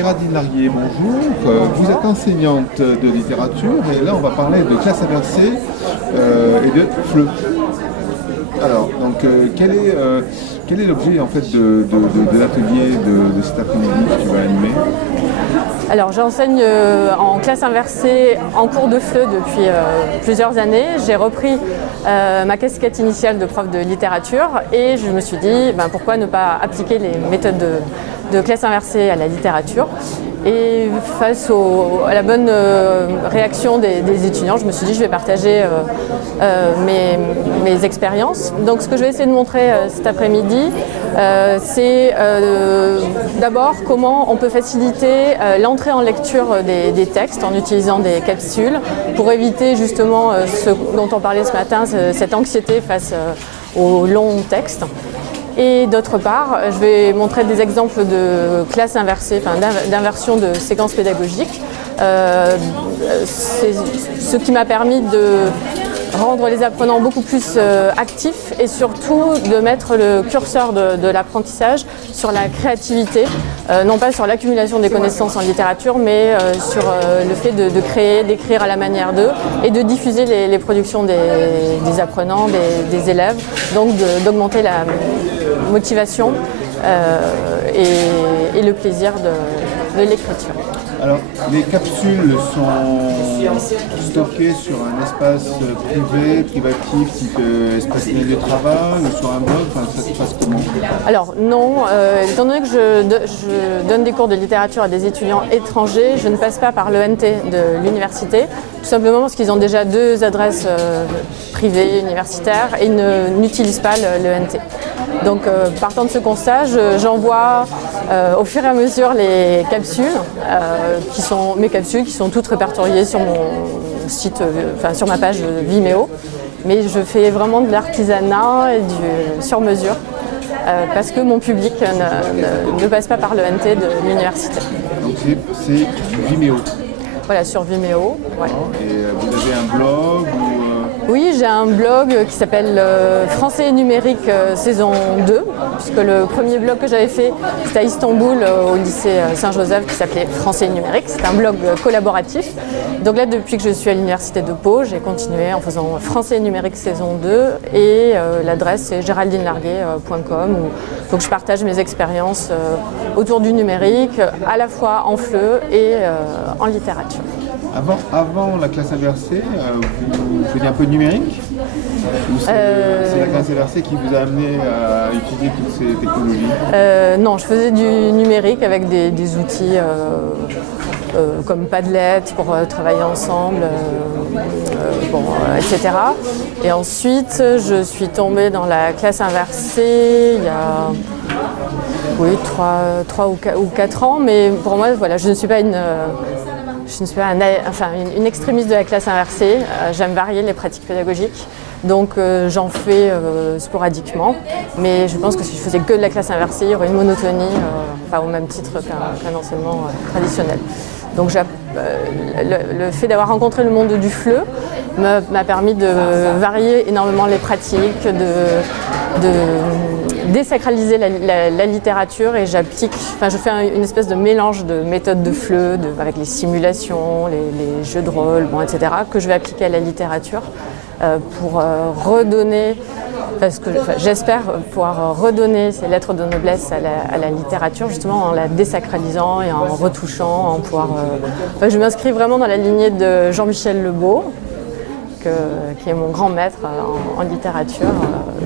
Géraldine Larguier, bonjour. Vous êtes enseignante de littérature et là on va parler de classe inversée et de FLE. Alors, donc quel est l'objet en fait de l'atelier de cet après-midi que tu vas animer? Alors j'enseigne en classe inversée en cours de FLE depuis plusieurs années. J'ai repris ma casquette initiale de prof de littérature et je me suis dit pourquoi ne pas appliquer les méthodes de classe inversée à la littérature. Et face à la bonne réaction des étudiants, je me suis dit je vais partager mes expériences. Donc ce que je vais essayer de montrer cet après-midi, c'est d'abord comment on peut faciliter l'entrée en lecture des textes en utilisant des capsules pour éviter justement ce dont on parlait ce matin, cette anxiété face aux longs textes. Et d'autre part, je vais montrer des exemples de classes inversées, d'inversion de séquences pédagogiques. C'est ce qui m'a permis de rendre les apprenants beaucoup plus actifs et surtout de mettre le curseur de l'apprentissage sur la créativité, non pas sur l'accumulation des connaissances en littérature, mais sur le fait de créer, d'écrire à la manière d'eux et de diffuser les productions des apprenants, des élèves, donc d'augmenter la motivation et le plaisir de l'écriture. Alors, les capsules sont stockées sur un espace privé, privatif, type espace de travail, ou sur un blog, ça se passe comment? Alors non, étant donné que je donne des cours de littérature à des étudiants étrangers, je ne passe pas par l'ENT de l'université, tout simplement parce qu'ils ont déjà 2 adresses privées, universitaires, et n'utilisent pas l'ENT. Donc partant de ce constat, j'envoie au fur et à mesure les capsules, mes capsules qui sont toutes répertoriées sur mon site, sur ma page Vimeo. Mais je fais vraiment de l'artisanat et du sur-mesure parce que mon public ne passe pas par l'ENT de l'université. Donc c'est Vimeo. Voilà, sur Vimeo. Ouais. Et vous avez un blog Oui, j'ai un blog qui s'appelle Français et numérique saison 2, puisque le premier blog que j'avais fait, c'était à Istanbul, au lycée Saint-Joseph, qui s'appelait Français et numérique. C'est un blog collaboratif. Donc là, depuis que je suis à l'université de Pau, j'ai continué en faisant Français et numérique saison 2 et l'adresse c'est géraldinelarguier.com où donc je partage mes expériences autour du numérique, à la fois en FLE et en littérature. Avant la classe inversée, vous faisiez un peu de numérique? Ou c'est la classe inversée qui vous a amené à utiliser toutes ces technologies? Non, je faisais du numérique avec des outils comme Padlet pour travailler ensemble, etc. Et ensuite, je suis tombée dans la classe inversée il y a 3 ou 4 ans, mais pour moi, voilà, je ne suis pas une extrémiste de la classe inversée. J'aime varier les pratiques pédagogiques, donc j'en fais sporadiquement. Mais je pense que si je faisais que de la classe inversée, il y aurait une monotonie, au même titre qu'un enseignement traditionnel. Donc le fait d'avoir rencontré le monde du FLE m'a permis de varier énormément les pratiques, de désacraliser la littérature et je fais une espèce de mélange de méthodes de FLE, avec les simulations, les jeux de rôle, etc., que je vais appliquer à la littérature pour redonner, j'espère pouvoir redonner ces lettres de noblesse à la littérature, justement en la désacralisant et en retouchant, je m'inscris vraiment dans la lignée de Jean-Michel Lebeau, qui est mon grand maître en littérature.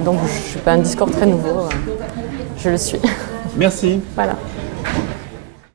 Donc je ne suis pas un discours très nouveau, je le suis. Merci. Voilà.